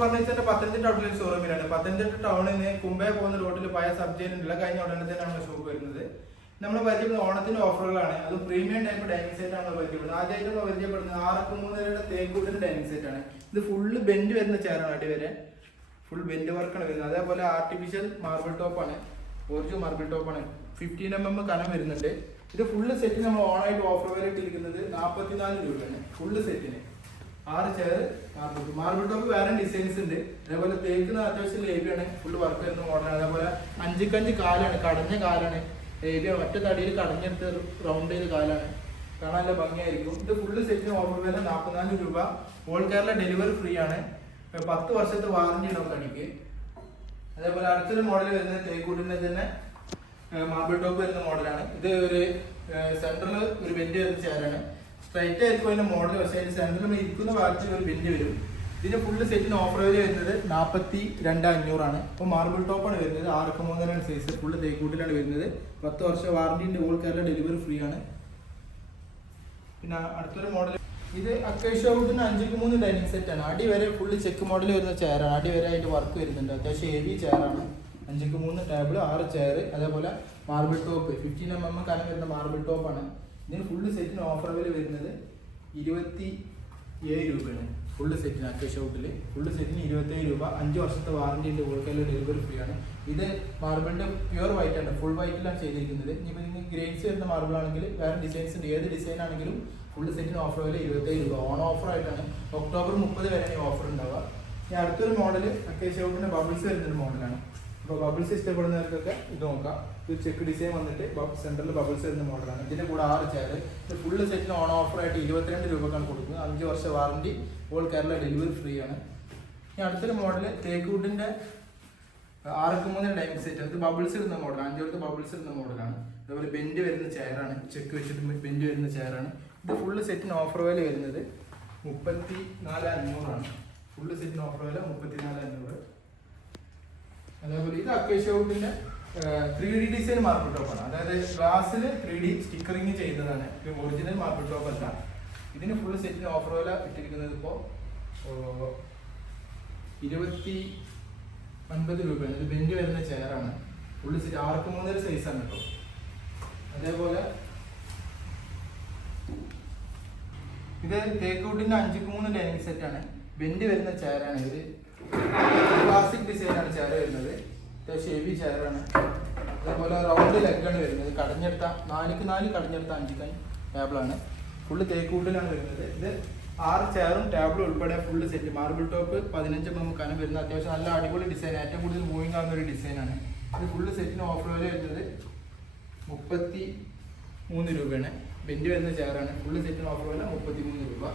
ഫർണിച്ചറിന്റെ Pathanamthitta outlet ഷോറൂമിലാണ് പത്തനംതിട്ട ടൗണിൽ നിന്ന് കുമ്പേ പോകുന്ന റോഡിൽ പഴയ സബ്ജയിലുണ്ടല്ല കഴിഞ്ഞ ഉടനെ തന്നെ നമ്മുടെ ഷോപ്പ് വരുന്നത്. നമ്മൾ പരിചയപ്പെടുന്ന ഓണത്തിന്റെ ഓഫറുകളാണ് അത് പ്രീമിയം ടൈപ്പ് ഡൈനിങ് സെറ്റ് ആണ് പരിചയപ്പെടുന്നത്. ആദ്യമായിട്ട് നമ്മൾ പരിചയപ്പെടുന്നത് ആറൊക്കെ മൂന്നരയുടെ തേക്കൂട്ടിന്റെ ഡൈനിങ് സെറ്റ് ആണ്. ഇത് ഫുള്ള് ബെൻഡ് വരുന്ന ചെയറാണ് അടിവരെ. ഫുൾ ബെൻഡ് വർക്കാണ് വരുന്നത്. അതേപോലെ ആർട്ടിഫിഷ്യൽ മാർബിൾ ടോപ്പാണ് ഒറിജിനൽ മാർബിൾ ടോപ്പാണ് ഫിഫ്റ്റീൻ എം എം കനം വരുന്നുണ്ട്. ഇത് ഫുള്ള് സെറ്റ് നമ്മൾ ഓണായിട്ട് ഓഫർ വരെ ഇട്ടിരിക്കുന്നത് നാൽപ്പത്തിനാല് രൂപയാണ്. ഫുള്ള് സെറ്റിന് ആറ് ചെയർ മാർബിൾ മാർബിൾ ടോപ്പ് വേറെ ഡിസൈൻസ് ഉണ്ട്. അതേപോലെ തേക്കുന്ന അത്യാവശ്യം ലേബിയാണ് ഫുള്ള് വർക്ക് വരുന്ന മോഡലാണ് അതേപോലെ അഞ്ചിക്കഞ്ച് കാലാണ് കടഞ്ഞ കാലാണ്. ലേബിയ ഒറ്റ തടിയിൽ കടഞ്ഞെടുത്ത് റൗണ്ട് ചെയ്ത കാലാണ്. കാണാൻ നല്ല ഭംഗിയായിരിക്കും. ഇത് ഫുള്ള് സെറ്റിന് ഓർമ്മ വില നാൽപ്പത്തിനാല് രൂപ. ഓൾ കേരള ഡെലിവറി ഫ്രീ ആണ്. പത്ത് വർഷത്തെ വാറന്റി ഉണ്ടാവും കണിക്ക് അതേപോലെ അടുത്തൊരു മോഡൽ വരുന്നത് തേക്കൂടിന്റെ തന്നെ മാർബിൾ ടോപ്പ് വരുന്ന മോഡലാണ് ഇത് ഒരു സെൻട്രൽ ഒരു ബെൻഡ് വരുന്ന ചെയറാണ് സ്ട്രൈറ്റ് ആയിരിക്കും അതിന്റെ മോഡൽ പക്ഷേ സെൻട്രൽ ഇരിക്കുന്ന ഭാഗത്ത് ഒരു ബെൻഡ് വരും. ഇതിന്റെ ഫുള്ള് സെറ്റിന് ഓഫർ വില വരുന്നത് നാൽപ്പത്തി രണ്ട് അഞ്ഞൂറാണ് ഇപ്പോൾ മാർബിൾ ടോപ്പാണ് വരുന്നത്. ആർക്ക് മൂന്നരാണ് സൈസ് ഫുള്ള് തേക്കൂട്ടിലാണ് വരുന്നത്. പത്ത് വർഷം വാറന്റിന്റെ ഓൾ കേരള ഡെലിവറി ഫ്രീ ആണ്. പിന്നെ അടുത്തൊരു മോഡൽ ഇത് അക്കേഷ്യാവുഡിന് അഞ്ചിക്ക് മൂന്ന് ഡൈനിങ് സെറ്റ് ആണ്. അടി വരെ ഫുള്ള് ചെക്ക് മോഡൽ വരുന്ന ചെയറാണ് അടി വരെ ആയിട്ട് വർക്ക് വരുന്നുണ്ട്. അത്യാവശ്യം ഹെവി ചെയറാണ് അഞ്ചിക്ക് മൂന്ന് ടേബിൾ ആറ് ചെയർ അതേപോലെ marble top fifteen M M കനം വരുന്ന മാർബിൾ ടോപ്പാണ് ഇതിന് ഫുള്ള് സെറ്റിന് ഓഫർ വില വരുന്നത് ഇരുപത്തി ഏഴ് രൂപയാണ് ഫുള്ള് സെറ്റിന് അക്കേഷ്യാവുഡിൽ ഫുള്ള് സെറ്റിന് ഇരുപത്തേഴ് രൂപ. അഞ്ച് വർഷത്തെ വാറണ്ടി ഉണ്ട്. ഓൾക്കെല്ലാം ഡെലിവറി ഫ്രീ ആണ്. ഇത് മാർബിളിന്റെ പ്യുവർ വൈറ്റ് ആണ്. ഫുൾ വൈറ്റിലാണ് ചെയ്തിരിക്കുന്നത്. ഇനിയിപ്പോൾ നിങ്ങൾ ഗ്രേൻസ് വരുന്ന മാർബിൾ ആണെങ്കിൽ വേറെ ഡിസൈൻസ് ഉണ്ട്. ഏത് ഡിസൈൻ ആണെങ്കിലും ഫുള്ള് സെറ്റിന് ഓഫർ വില ഇരുപത്തേഴ് രൂപ. ഓൺ ഓഫർ ആയിട്ടാണ്. ഒക്ടോബർ മുപ്പത് വരെ ഈ ഓഫർ ഉണ്ടാവുക. ഇനി അടുത്തൊരു മോഡൽ ഷോട്ടിന്റെ ബബിൾസ് വരുന്നൊരു മോഡലാണ് അപ്പോൾ ബബിൾസ് ഇഷ്ടപ്പെടുന്നവർക്കൊക്കെ ഇത് നോക്കാം. ഇത് ചെക്ക് ഡിസൈൻ വന്നിട്ട് സെന്ററിൽ ബബിൾസ് വരുന്ന മോഡലാണ് ഇതിന്റെ കൂടെ ആറ് ചെയർ ഇത് ഫുള്ള് സെറ്റിന് ഓൺ ഓഫർ ആയിട്ട് ഇരുപത്തിരണ്ട് രൂപക്കാണ് കൊടുക്കുന്നത്. അഞ്ച് വർഷം warranty all Kerala delivery free ആണ്. ഇനി അടുത്തൊരു മോഡൽ തേക്കൂട്ടിന്റെ ആർക്ക് മൂന്ന് ഡൈനിങ് സെറ്റ് അത് ബബിൾസ് ഇടുന്ന മോഡൽ അഞ്ചോടത്ത് ബബിൾസ് ഇടുന്ന മോഡലാണ് അതുപോലെ ബെൻഡ് വരുന്ന ചെയറാണ് ചെക്ക് വെച്ചിട്ട് ബെൻഡ് വരുന്ന ചെയറാണ് ഇത് ഫുള്ള് സെറ്റിന് ഓഫർ വില വരുന്നത് മുപ്പത്തി നാല് അഞ്ഞൂറാണ് ഫുള്ള് സെറ്റിന് ഓഫർ വില മുപ്പത്തി നാല് അഞ്ഞൂറ്. അതേപോലെ ഇത് അക്കേഷ്യൗട്ടിന്റെ ത്രീ ഡി ഡിസൈൻ മാർബിൾ ടോപ്പാണ് അതായത് ഗ്ലാസ്സിൽ ത്രീ ഡി സ്റ്റിക്കറിങ് ചെയ്യുന്നതാണ്. ഇത് ഒറിജിനൽ മാർബിൾ ടോപ്പ് അല്ല. ഇതിന് ഫുൾ സെറ്റിന് ഓഫർ വില ഇട്ടിരിക്കുന്നത് ഇപ്പോൾ ഇരുപത്തി ഒൻപത് രൂപയാണ്. ഇത് ബെഞ്ച് വരുന്ന ചെയറാണ് ഫുൾ സെറ്റ് ആർക്ക് മൂന്നര സൈസാണ് കേട്ടോ അതേപോലെ ഇത് തേക്കൂട്ടിന്റെ അഞ്ചിക്ക് മൂന്ന് ഡൈനിങ് സെറ്റാണ് ബെൻഡ് വരുന്ന ചെയറാണ് ഇത്. ക്ലാസിക് ഡിസൈനാണ് ചെയർ വരുന്നത്. അത്യാവശ്യം ഹെവി ചെയറാണ് അതേപോലെ റൗണ്ട് ലെഗാണ് വരുന്നത്. കടഞ്ഞെടുത്ത നാലിക്ക് നാല് കടഞ്ഞെടുത്ത അഞ്ചിക്കാൻ ടേബിളാണ് ഫുള്ള് തേക്കൂട്ടിലാണ് വരുന്നത്. ഇത് ആറ് ചെയറും ടേബിളും ഉൾപ്പെടെ ഫുള്ള് സെറ്റ് മാർബിൾ ടോപ്പ് പതിനഞ്ച് എം കനം വരുന്ന അത്യാവശ്യം നല്ല അടിപൊളി ഡിസൈൻ ഏറ്റവും കൂടുതൽ മൂവിങ് ആവുന്ന ഒരു ഡിസൈനാണ് ഇത് ഫുള്ള് സെറ്റിന് ഓഫർ വില വരുന്നത് മുപ്പത്തി മൂന്ന് രൂപയാണ്. ബെൻഡ് വരുന്ന ചെയറാണ് ഫുള്ള് സെറ്റിന് ഓഫർ വില മുപ്പത്തി മൂന്ന് രൂപ.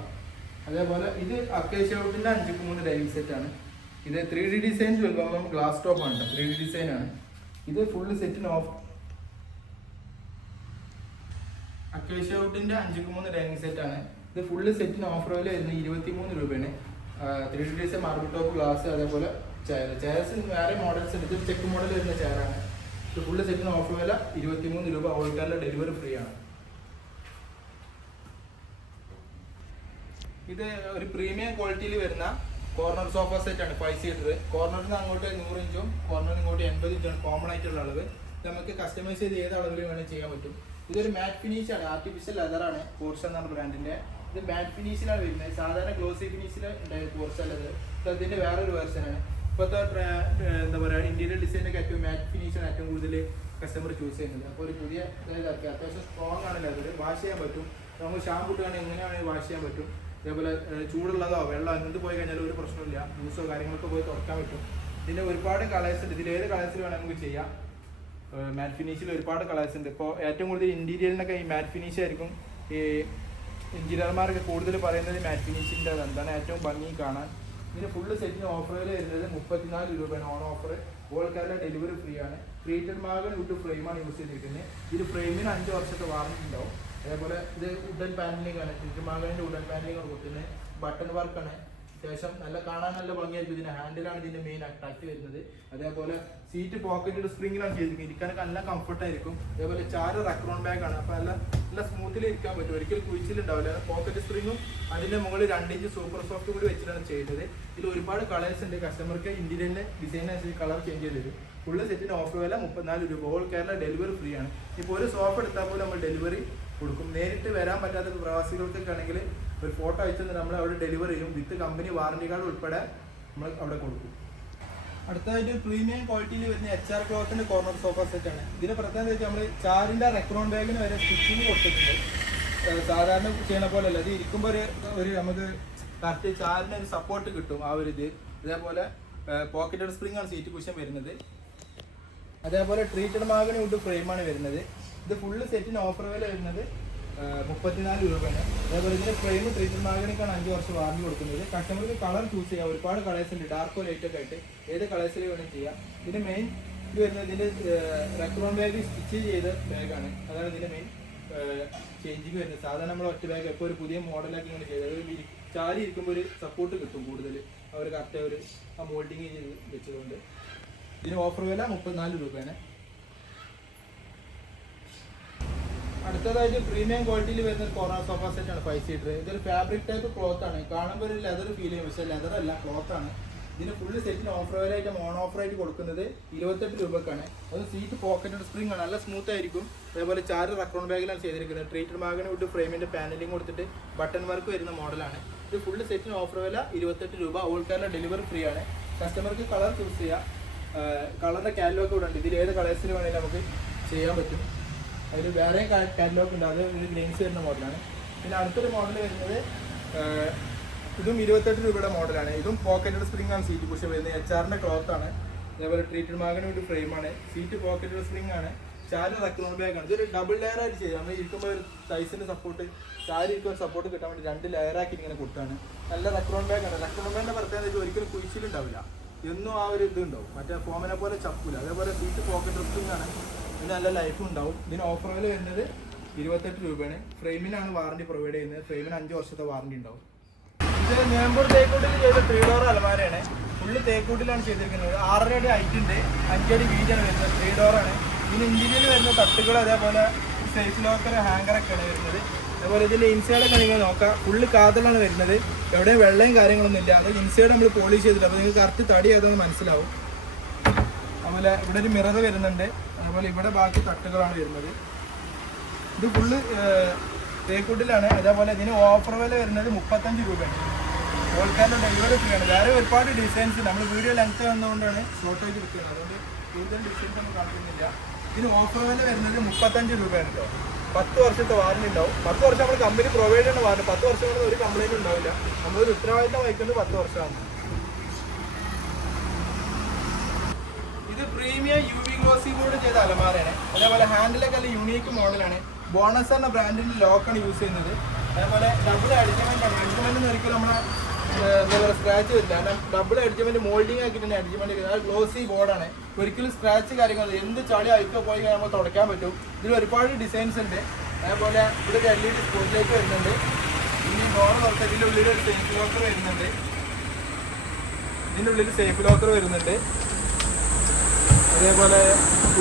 അതേപോലെ ഇത് അക്കേഷ്യോട്ടിന്റെ അഞ്ചിക്ക് മൂന്ന് ഡൈനിങ് സെറ്റാണ് ഇത് ത്രീ ഡി ഡിസൈൻ ചൊല്ലുമ്പോൾ ഗ്ലാസ് ടോപ്പ് ആണ് ത്രീ ഡി ഡിസൈൻ ആണ്. ഇത് ഫുള്ള് സെറ്റിന് ഓഫ് അക്കേഷ്യോട്ടിന്റെ അഞ്ചിക്ക് മൂന്ന് ഡൈനിങ് സെറ്റ് ആണ്. ഇത് ഫുള്ള് സെറ്റിന് ഓഫർ വില വരുന്നത് ഇരുപത്തി മൂന്ന് രൂപയാണ് three D design marble top glass അതേപോലെ ചെയർ ചെയർസ് വേറെ മോഡൽസ് ഉണ്ട്. ഇത് ചെക്ക് മോഡൽ വരുന്ന ചെയറാണ് ഇത് ഫുള്ള് സെറ്റിന് ഓഫർ വില ഇരുപത്തി മൂന്ന് രൂപ ഓൾക്കാരുടെ ഡെലിവറി ഫ്രീ ആണ്. ഇത് ഒരു പ്രീമിയം ക്വാളിറ്റിയിൽ വരുന്ന കോർണർ സോഫ സെറ്റ് ആണ് ഫൈവ് സീറ്റർ കോർണറിൽ നിന്ന് അങ്ങോട്ട് നൂറ് ഇഞ്ചും കോർണറിൽ ഇങ്ങോട്ട് എൺപത് ഇഞ്ചാണ് കോമൺ ആയിട്ടുള്ള അളവ്. നമുക്ക് കസ്റ്റമൈസ് ചെയ്ത് ഏത് അളവിൽ വേണമെങ്കിൽ ചെയ്യാൻ പറ്റും. ഇതൊരു മാറ്റ് ഫിനിഷ് ആണ് ആർട്ടിഫിഷ്യൽ ലെതറാണ് പോർഷ എന്നാണ് ബ്രാൻഡിന്റെ ഇത് മാറ്റ് ഫിനിഷിലാണ് വരുന്നത്. സാധാരണ ഗ്ലോസി ഫിനിഷിൽ ഉണ്ടായിരുന്നു പോർഷ ലെതർ ഇത്. അതിന്റെ വേറൊരു വേർഷൻ ആണ്. ഇപ്പോഴത്തെ എന്താ പറയുക ഇന്റീരിയർ ഡിസൈനൊക്കെ ഏറ്റവും മാറ്റ് ഫിനിഷാണ് ഏറ്റവും കൂടുതൽ കസ്റ്റമർ ചൂസ് ചെയ്യുന്നത്. അപ്പോൾ ഒരു പുതിയ ഇതാക്കി. അത്യാവശ്യം സ്ട്രോങ് ആണ് ലെതർ വാഷ് ചെയ്യാൻ പറ്റും. നമുക്ക് ഷാമ്പു ഇട്ടുകയാണെങ്കിൽ എങ്ങനെയാണെങ്കിൽ വാഷ് ചെയ്യാൻ പറ്റും. അതേപോലെ ഏഹ് ചൂടുള്ളതോ വെള്ളം അങ്ങനത്തെ പോയി കഴിഞ്ഞാൽ ഒരു പ്രശ്നമില്ല ജ്യൂസോ കാര്യങ്ങളൊക്കെ പോയി തുറക്കാൻ പറ്റും. ഇതിന് ഒരുപാട് കളേഴ്സ് ഉണ്ട്. ഇതിൽ ഏത് കളേഴ്സിൽ വേണമെങ്കിൽ നമുക്ക് ചെയ്യാം. മാറ്റ് ഫിനിഷിൽ ഒരുപാട് കളേഴ്സ് ഉണ്ട്. ഇപ്പോൾ ഏറ്റവും കൂടുതൽ ഇന്റീരിയറിനൊക്കെ ഈ മാറ്റ് ഫിനിഷ് ആയിരിക്കും. ഈ എഞ്ചിനീയർമാരൊക്കെ കൂടുതൽ പറയുന്നത് മാറ്റ് ഫിനിഷിന്റെ എന്താണ്? ഏറ്റവും ഭംഗി കാണാൻ. ഇതിന് ഫുള്ള് സെറ്റിന് ഓഫറിൽ വരുന്നത് മുപ്പത്തിനാല് രൂപയാണ് on offer all Kerala delivery free ആണ്. ക്രീറ്റഡ് മാഗൻ വിട്ട് ഫ്രെയിമാണ് യൂസ് ചെയ്തിരിക്കുന്നത് ഇത് ഫ്രെയിമിന് അഞ്ച് വർഷത്തെ വാറണ്ടി ഉണ്ടാവും. അതേപോലെ ഇത് വുഡൻ പാനലിംഗ് ആണ്. ട്രീറ്റഡ് മാഗനിന്റെ വുഡൻ പാനലിംഗ് ആണ് കൊടുക്കുന്നത്. ബട്ടൺ വർക്കാണ് അത്യാവശ്യം നല്ല കാണാൻ നല്ല ഭംഗിയായിരിക്കും. ഇതിന്റെ ഹാൻഡിലാണ് ഇതിന്റെ മെയിൻ അട്രാക്റ്റ് വരുന്നത്. അതേപോലെ സീറ്റ് പോക്കറ്റ് സ്പ്രിങ്ങിലാണ് ചെയ്തിരിക്കുന്നത്. ഇരിക്കാനൊക്കെ നല്ല കംഫർട്ടായിരിക്കും അതേപോലെ ചാറ് റക്രോൺ ബാഗ് ആണ്. അപ്പൊ നല്ല നല്ല സ്മൂത്തിൽ ഇരിക്കാൻ പറ്റും. ഒരിക്കലും കുഴിച്ചിലുണ്ടാവില്ല പോക്കറ്റ് സ്പ്രിങ്ങും അതിന്റെ മുകളിൽ രണ്ട് ഇഞ്ച് സൂപ്പർ സോഫ്റ്റ് കൂടി വെച്ചിട്ടാണ് ചെയ്തത്. ഇതിൽ ഒരുപാട് കളേഴ്സ് ഉണ്ട് കസ്റ്റമർക്ക് ഇന്ത്യയിലെ ഡിസൈൻ അനുസരിച്ച് കളർ ചേഞ്ച് ചെയ്ത് തരും. ഫുള്ള് സെറ്റിന് ഓഫർ വില മുപ്പത്തിനാല് രൂപ. ഓൾ കേരള ഡെലിവറി ഫ്രീ ആണ്. ഇപ്പോൾ ഒരു സോഫ എടുത്താൽ പോലും നമ്മൾ ഡെലിവറി കൊടുക്കും. നേരിട്ട് വരാൻ പറ്റാത്ത പ്രവാസികൾക്കൊക്കെ ആണെങ്കിൽ ഒരു ഫോട്ടോ അയച്ചു നമ്മൾ അവിടെ ഡെലിവറി ചെയ്യും. വിത്ത് കമ്പനി വാറണ്ടി കാർഡ് ഉൾപ്പെടെ നമ്മൾ അവിടെ കൊടുക്കും. അടുത്തതായിട്ട് പ്രീമിയം ക്വാളിറ്റിയിൽ വരുന്ന എച്ച് ആർ ക്ലോത്തിന്റെ കോർണർ സോഫ സെറ്റ് ആണ്. ഇതിന് പ്രത്യേകത വെച്ചാൽ നമ്മൾ ചാരിന്റെ റെക്രോൺ ബാഗിന് വരെ സ്റ്റിച്ചിങ് കൊടുത്തിട്ടുണ്ട്. സാധാരണ ചെയ്യണ പോലെ അല്ല ഇത് ഇരിക്കുമ്പോൾ ഒരു ഒരു നമുക്ക് കറക്റ്റ് ചാരിന് ഒരു സപ്പോർട്ട് കിട്ടും ആ ഒരു ഇത്. അതേപോലെ പോക്കറ്റഡ് സ്പ്രിംഗ് ആണ് സീറ്റ് കുഷൻ വരുന്നത്. അതേപോലെ ട്രീറ്റഡ് മാഗിന് വുഡ് ഫ്രെയിമാണ് വരുന്നത്. ഇത് ഫുള്ള് സെറ്റിന് ഓഫർ വില വരുന്നത് മുപ്പത്തിനാല് രൂപയാണ്. അതേപോലെ ഇതിന്റെ ഫ്രെയിം ട്രീറ്റ്മെന്റ് മാഗണിക്കാണ് അഞ്ച് വർഷം വാറണ്ടി കൊടുക്കുന്നത്. കസ്റ്റമർക്ക് കളർ ചൂസ് ചെയ്യാം. ഒരുപാട് കളേഴ്സ് ഉണ്ട്. ഡാർക്ക് ലൈറ്റ് ഒക്കെ ആയിട്ട്. ഏത് കളേഴ്സിൽ വേണം ചെയ്യാം. ഇതിന്റെ മെയിൻ ഇത് വരുന്നത് ഇതിന്റെ റെക്രോൺ ബാഗ് സ്റ്റിച്ച് ചെയ്ത ബാഗാണ് അതാണ് ഇതിന്റെ മെയിൻ ചേഞ്ചിങ് വരുന്നത്. സാധാരണ നമ്മൾ ഒറ്റ ബാഗ് എപ്പോൾ ഒരു പുതിയ മോഡലാക്കി ഇങ്ങനെ ചെയ്തത് ചാരി ഇരിക്കുമ്പോൾ ഒരു സപ്പോർട്ട് കിട്ടും കൂടുതൽ അവർ കറക്റ്റ് ഒരു ആ മോൾഡിങ് ചെയ്ത് വെച്ചതുകൊണ്ട്. ഇതിന് ഓഫർ വില മുപ്പത്തിനാല് രൂപയാണ്. അടുത്തതായിട്ട് പ്രീമിയം ക്വാളിറ്റിയിൽ വരുന്ന ഒരു കോർണർ സോഫ സെറ്റ് ആണ് ഫൈവ് സീറ്റർ ഇതൊരു ഫാബ്രിക് ടൈപ്പ് ക്ലോത്ത് ആണ്. കാണുമ്പോൾ ഒരു ലെതർ ഫീൽ ചെയ്യും. പക്ഷേ ലെതർ അല്ല ക്ലോത്ത് ആണ്. ഇതിന് ഫുള്ള് സെറ്റിന് ഓഫർ വിലയായിട്ട് ഓൺ ഓഫർ ആയിട്ട് കൊടുക്കുന്നത് ഇരുപത്തെട്ട് രൂപക്കാണ്. അത് സീറ്റ് പോക്കറ്റഡ് സ്പ്രിംഗ് ആണ്. നല്ല സ്മൂത്ത് ആയിരിക്കും. അതേപോലെ ചാർജ് റക്രോൺ ബാഗിലാണ് ചെയ്തിരിക്കുന്നത്. ട്രീറ്റഡ് മാഗിന് വിട്ട് ഫ്രെയിമിന്റെ പാനലിംഗ് കൊടുത്തിട്ട് ബട്ടൺ വർക്ക് വരുന്ന മോഡലാണ് ഇത് ഫുള്ള് സെറ്റിന് ഓഫർ വില ഇരുപത്തെട്ട് രൂപ. ഓൾ കേരള ഡെലിവറി ഫ്രീ ആണ്. കസ്റ്റമർക്ക് കളർ ചൂസ് ചെയ്യാം. കളറിന്റെ കാറ്റലോഗ് ഇവിടെ ഉണ്ട്. ഇതിൽ ഏത് കളേഴ്സിൽ വേണമെങ്കിലും നമുക്ക് ചെയ്യാൻ പറ്റും. അതിൽ വേറെ കാറ്റലോഗ് ഉണ്ട്. അത് ഒരു ഗ്രെയിൻസ് വരുന്ന മോഡലാണ് പിന്നെ അടുത്തൊരു മോഡൽ വരുന്നത് ഇതും ഇരുപത്തെട്ട് രൂപയുടെ മോഡലാണ് ഇതും പോക്കറ്റഡ് സ്പ്രിംഗ് ആണ് സീറ്റ് പുഷ് വരുന്നത് എച്ച് ആറിന്റെ ക്ലോത്ത് ആണ്. അതേപോലെ ട്രീറ്റഡ് മാഗിന് ഒരു ഫ്രെയിമാണ് സീറ്റ് പോക്കറ്റഡ് സ്പ്രിംഗ് ആണ്. റക്രോൺ ബാഗ് ആണ്. ഇതൊരു ഡബിൾ ലെയർ ആയിട്ട് ചെയ്യും നമ്മൾ ഇരിക്കുമ്പോൾ ഒരു സൈസിന്റെ സപ്പോർട്ട് ചാരി ഇരിക്കുമ്പോൾ സപ്പോർട്ട് കിട്ടാൻ വേണ്ടി രണ്ട് ലെയർ ആക്കി ഇങ്ങനെ കൊടുത്താണ്. നല്ല റക്രോൺ ബാഗ് ആണ്. റക്രോൺ ബാഗിന്റെ പ്രത്യേകത ഒരിക്കലും കുഴിച്ചിലുണ്ടാവില്ല എന്നും ആ ഒരു ഇത് ഉണ്ടാവും. മറ്റേ ഫോമിനെ പോലെ ചപ്പില്ല. അതേപോലെ സീറ്റ് പോക്കറ്റ് സ്പ്രിംഗ് ആണ്. ഇതിന് നല്ല ലൈഫും ഉണ്ടാവും. ഇതിന് ഓഫർ വില വരുന്നത് ഇരുപത്തെട്ട് രൂപയാണ്. ഫ്രെയിമിനാണ് വാറണ്ടി പ്രൊവൈഡ് ചെയ്യുന്നത്. ഫ്രെയിമിന് അഞ്ച് വർഷത്തെ വാറണ്ടി ഉണ്ടാവും. ഇത് നിലമ്പൂർ തേക്കൂട്ടിൽ ചെയ്ത ത്രീ ഡോർ അലമാരയാണ്. ഫുള്ള് തേക്കൂട്ടിലാണ് ചെയ്തിരിക്കുന്നത്. ആറര അടി ഹൈറ്റ് ഉണ്ട്. അഞ്ചടി വീതിയാണ് വരുന്നത്. ത്രീ ഡോറാണ് ഇതിന് ഇന്റീരിയൽ വരുന്ന തട്ടുകൾ അതേപോലെ സേഫ് ലോക്കർ ഹാങ്കറൊക്കെയാണ് വരുന്നത്. അതുപോലെ ഇതിൽ ഇൻസൈഡൊക്കെ നിങ്ങൾ നോക്കാം. ഫുള്ള് കാതലാണ് വരുന്നത്. എവിടെയും വെള്ളയും കാര്യങ്ങളൊന്നും ഇല്ല. അത് ഇൻസൈഡ് നമ്മൾ പോളിഷ് ചെയ്തിട്ടുണ്ട് അപ്പോൾ നിങ്ങൾക്ക് കറക്റ്റ് തടി ഏതാണെന്ന് മനസ്സിലാവും. അതുപോലെ ഇവിടെ ഒരു മിറർ വരുന്നുണ്ട്. അതുപോലെ ഇവിടെ ബാക്കി തട്ടുകളാണ് വരുന്നത്. ഇത് ഫുള്ള് തേക്കുട്ടിലാണ്. അതേപോലെ ഇതിന് ഓഫർ വില വരുന്നത് മുപ്പത്തഞ്ച് രൂപയാണ്. ഓൾക്കാരുടെ ഡെലിവറി ഫ്രീ ആണ്. വേറെ ഒരുപാട് ഡിസൈൻസ് നമ്മൾ വീഡിയോ ലെങ്ത് വന്നതുകൊണ്ടാണ് ഷോർട്ടേജ് എടുക്കുന്നത്. അതുകൊണ്ട് കൂടുതൽ ഡിസൈൻസ് ഒന്നും കാണിക്കുന്നില്ല. ഇതിന് ഓഫർ വില വരുന്നത് മുപ്പത്തഞ്ച് രൂപയാണ് കേട്ടോ പത്ത് വർഷത്തെ വാറണ്ടി ഉണ്ടാവും. പത്ത് വർഷം നമ്മൾ കമ്പനി പ്രൊവൈഡ് ചെയ്യുന്ന വാറണ്ടി പത്ത് വർഷം കൊണ്ട് ഒരു കംപ്ലൈന്റ് ഉണ്ടാവില്ല. നമ്മളൊരു ഉത്തരവാദിത്തം വഹിക്കുന്നത് പത്ത് വർഷമാണ് ഇത് പ്രീമിയം യു വി ഗ്ലോസി കൂടെ ചെയ്ത അലമാരയാണ്. അതേപോലെ ഹാൻഡിലൊക്കെ നല്ല യുണീക്ക് മോഡലാണ് ബോണസ് എന്ന ബ്രാൻഡിന്റെ ലോക്കാണ് യൂസ് ചെയ്യുന്നത്. അതേപോലെ ഡബിൾ അഡിജ്മെന്റ് അഡ്ജമെന്റ് ഒരിക്കലും നമ്മുടെ എന്താ പറയുക സ്ക്രാച്ച് വരില്ല. കാരണം ഡബിൾ അഡിജ്മെന്റ് മോൾഡിംഗ് തന്നെ അഡ്ജമെന്റ് അത് ഗ്ലോസി ബോർഡാണ് ഒരിക്കലും സ്ക്രാച്ച് കാര്യങ്ങൾ എന്ത് ചളി അഴുക്ക പോയി നമുക്ക് തുടയ്ക്കാൻ പറ്റും. ഇതിൽ ഒരുപാട് ഡിസൈൻസ് ഉണ്ട്. അതേപോലെ ഇവിടെ എൽ ഇ ഡി സ്പോട്ടിലേക്ക് വരുന്നുണ്ട്. ഇനി ഡോർ തുറത്ത് ഇതിന്റെ ഉള്ളിൽ ഒരു സേഫ് ലോക്കർ വരുന്നുണ്ട്. ഇതിന്റെ ഉള്ളിൽ സേഫ് ലോക്കർ വരുന്നുണ്ട്. അതേപോലെ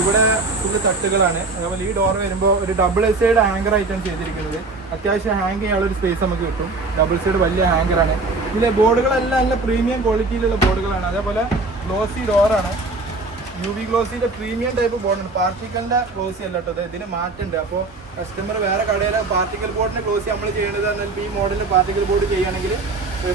ഇവിടെ ഫുള്ള് തട്ടുകളാണ്. അതേപോലെ ഈ ഡോർ വരുമ്പോൾ ഒരു ഡബിൾ സൈഡ് ഹാങ്കർ ആയിട്ടാണ് ചെയ്തിരിക്കുന്നത്. അത്യാവശ്യം ഹാങ് ചെയ്യാനുള്ള ഒരു സ്പേസ് നമുക്ക് കിട്ടും. ഡബിൾ സൈഡ് വലിയ ഹാങ്കറാണ് ഇതിലെ ബോർഡുകളെല്ലാം നല്ല പ്രീമിയം ക്വാളിറ്റിയിലുള്ള ബോർഡുകളാണ്. അതേപോലെ ഗ്ലോസി ഡോറാണ് യു വി ഗ്ലോസിന്റെ പ്രീമിയം ടൈപ്പ് ബോർഡാണ് പാർട്ടിക്കലിന്റെ ഗ്ലോസി അല്ല കേട്ടോ. ഇതിന് മാറ്റുണ്ട്. അപ്പോൾ കസ്റ്റമർ വേറെ കടയിലെ പാർട്ടിക്കൽ ബോർഡിന്റെ ഗ്ലോസി നമ്മൾ ചെയ്യേണ്ടത് ഈ മോഡലിൽ പാർട്ടിക്കൽ ബോർഡ് ചെയ്യുകയാണെങ്കിൽ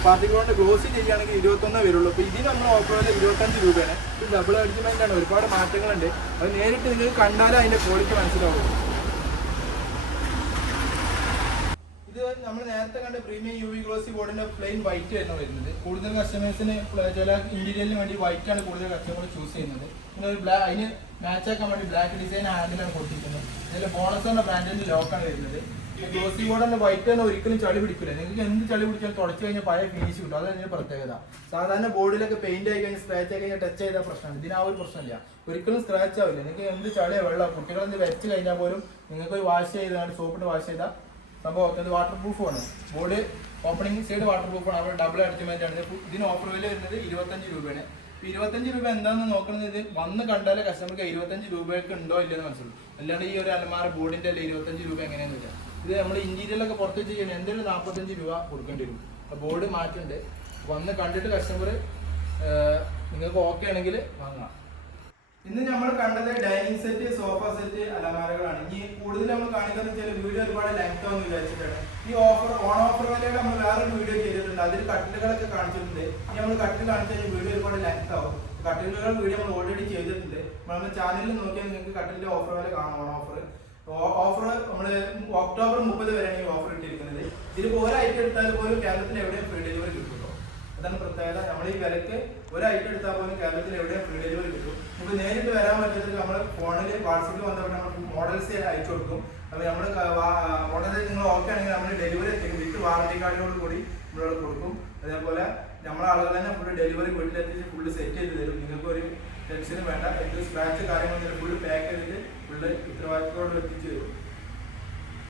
പാർട്ടിക്കൽ ഗ്രൗണ്ട് ക്ലോസ് ചെയ്യുകയാണെങ്കിൽ ഇരുപത്തൊന്നേ വരുള്ളൂ. അപ്പോൾ ഇതിന് നമ്മൾ വില ഇരുപത്തഞ്ച് രൂപയാണ്. ഇത് ഡബിൾ അഡ്ജ്മെന്റ് ആണ്. ഒരുപാട് മാറ്റങ്ങളുണ്ട്. അത് നേരിട്ട് നിങ്ങൾക്ക് കണ്ടാലേ അതിന്റെ ക്വാളിറ്റി മനസ്സിലാവും. ഇത് നമ്മൾ നേരത്തെ കണ്ട പ്രീമിയം യു വി ഗ്ലോസി ബോർഡിന്റെ പ്ലെയിൻ വൈറ്റ് ആണ് വരുന്നത്. കൂടുതൽ കസ്റ്റമേഴ്സിന് ചില ഇന്റീരിയലിന് വേണ്ടി വൈറ്റ് ആണ് കൂടുതൽ കസ്റ്റമർ ചൂസ് ചെയ്യുന്നത്. പിന്നെ ഒരു ബ്ലാക്ക് അതിന് മാച്ച് ആക്കാൻ വേണ്ടി ബ്ലാക്ക് ഡിസൈൻ ഹാൻഡിലാണ് കൊടുത്തിരിക്കുന്നത്. ഇതിൽ ബോണസ് എന്ന ബ്രാൻഡിന്റെ ലോക്കാണ് വരുന്നത്. ഗ്ലോസി ബോർഡിന്റെ വൈറ്റ് തന്നെ ഒരിക്കലും ചളി പിടിക്കില്ല നിങ്ങൾക്ക് എന്ത് ചളി പിടിച്ചാലും തുടച്ചു കഴിഞ്ഞാൽ പഴയ ഫിനിഷ് കിട്ടും. അതാണ് ഇതിന്റെ പ്രത്യേകത. സാധാരണ ബോർഡിലൊക്കെ പെയിന്റ് ആയി കഴിഞ്ഞാൽ സ്ക്രാച്ച് ആയി കഴിഞ്ഞാൽ ടച്ച് ചെയ്ത പ്രശ്നമാണ്. ഇതിന് ആ ഒരു പ്രശ്നമില്ല. ഒരിക്കലും സ്ക്രാച്ച് ആവില്ല. നിങ്ങൾക്ക് എന്ത് ചളിയോ വെള്ളം? കുട്ടികളെന്ത് വെച്ച് കഴിഞ്ഞാൽ പോലും നിങ്ങൾക്ക് വാഷ് ചെയ്താണ് സോപ്പിട്ട് വാഷ് ചെയ്താൽ സംഭവം ഇത് വാട്ടർ പ്രൂഫാണ് ബോർഡ് ഓപ്പണിംഗ് സൈഡ് വാട്ടർ പ്രൂഫാണ് അവിടെ ഡബിൾ അഡ്ജമെന്റ് ആണ്. ഇതിന് ഓഫർ വില വരുന്നത് ഇരുപത്തഞ്ച് രൂപയാണ്. ഇരുപത്തഞ്ച് രൂപ എന്താണെന്ന് നോക്കുന്നത് ഇത് വന്ന് കണ്ടാലേ കസ്റ്റമർക്ക് ഇരുപത്തഞ്ച് രൂപയൊക്കെ ഉണ്ടോ ഇല്ലെന്ന് മനസ്സിലാവും. അല്ലാണ്ട് ഈ ഒരു അലമാര ബോർഡിന്റെ അല്ല ഇരുപത്തഞ്ച് രൂപ എങ്ങനെയാണെന്ന് വെച്ചാൽ ഇത് നമ്മൾ ഇന്റീരിയറിലൊക്കെ പുറത്ത് ചെയ്യണം എന്തെങ്കിലും നാൽപ്പത്തഞ്ച് രൂപ കൊടുക്കേണ്ടി വരും. ബോർഡ് മാറ്റുണ്ട്. വന്ന് കണ്ടിട്ട് കസ്റ്റമർ നിങ്ങൾക്ക് ഓക്കെ ആണെങ്കിൽ വാങ്ങാം. ഇന്ന് നമ്മൾ കണ്ടത് ഡൈനിങ് സെറ്റ് സോഫ സെറ്റ് അലമാരകളാണ്. ഇനി കൂടുതൽ നമ്മൾ കാണിക്കുന്നത് വെച്ചാൽ വീഡിയോ ഒരുപാട് ലെങ്ത് ആവും വിചാരിച്ചിട്ടാണ്. ഈ ഓഫർ ഓൺ ഓഫർ വരെയാണ് നമ്മൾ വേറൊരു വീഡിയോ ചെയ്തിട്ടുണ്ട്. അതിൽ കട്ടിലുകളൊക്കെ കാണിച്ചിട്ടുണ്ട്. ഇനി നമ്മൾ കട്ടിൽ കാണിച്ചു കഴിഞ്ഞാൽ വീഡിയോ ഒരുപാട് ലെങ്ത് ആവും. കട്ടിലുകൾ വീഡിയോ നമ്മൾ ഓൾറെഡി ചെയ്തിട്ടുണ്ട്. നമ്മൾ ചാനലിൽ നോക്കിയാൽ നിങ്ങൾക്ക് കട്ടിലിന്റെ ഓഫർ വരെ കാണാം ഓൺ ഓഫർ ഓഫർ നമ്മൾ ഒക്ടോബർ മുപ്പത് വരെയാണ് ഈ ഓഫർ ഇട്ടിരിക്കുന്നത്. ഇതിപ്പോൾ ഒരു ഐറ്റം എടുത്താൽ പോലും കേരളത്തിൽ എവിടെയും ഫ്രീ ഡെലിവറി കിട്ടും അതാണ് പ്രത്യേകത. നമ്മൾ ഈ വിലക്ക് ഒരു ഐറ്റം എടുത്താൽ പോലും കേരളത്തിൽ എവിടെയും ഫ്രീ ഡെലിവറി കിട്ടും. നമുക്ക് നേരിട്ട് വരാൻ പറ്റുന്നത് നമ്മൾ ഫോണിൽ വാട്സപ്പിൽ വന്നപ്പോൾ നമ്മൾ മോഡൽസ് അയച്ചു കൊടുക്കും. അപ്പോൾ നമ്മൾ മോഡൽ നിങ്ങൾ ഓക്കെ ആണെങ്കിൽ നമ്മൾ ഡെലിവറി എത്തിക്കും വിത്ത് വാറണ്ടി കാർഡിനോട് കൂടി നമ്മളോട് കൊടുക്കും. അതേപോലെ നമ്മളെ ആളുകൾ തന്നെ ഫുൾ ഡെലിവറി വീട്ടിലെത്തിച്ച് ഫുള്ള് സെറ്റ് ചെയ്ത് തരും. നിങ്ങൾക്ക് ഒരു ടെൻഷനും വേണ്ട. എന്ത് സ്ക്രാച്ച് കാര്യങ്ങളൊന്നും ഫുള്ള് പാക്ക് ചെയ്തിട്ട് ഫുള്ള് ഉത്തരവാദിത്തത്തോടെ എത്തിച്ചു തരും.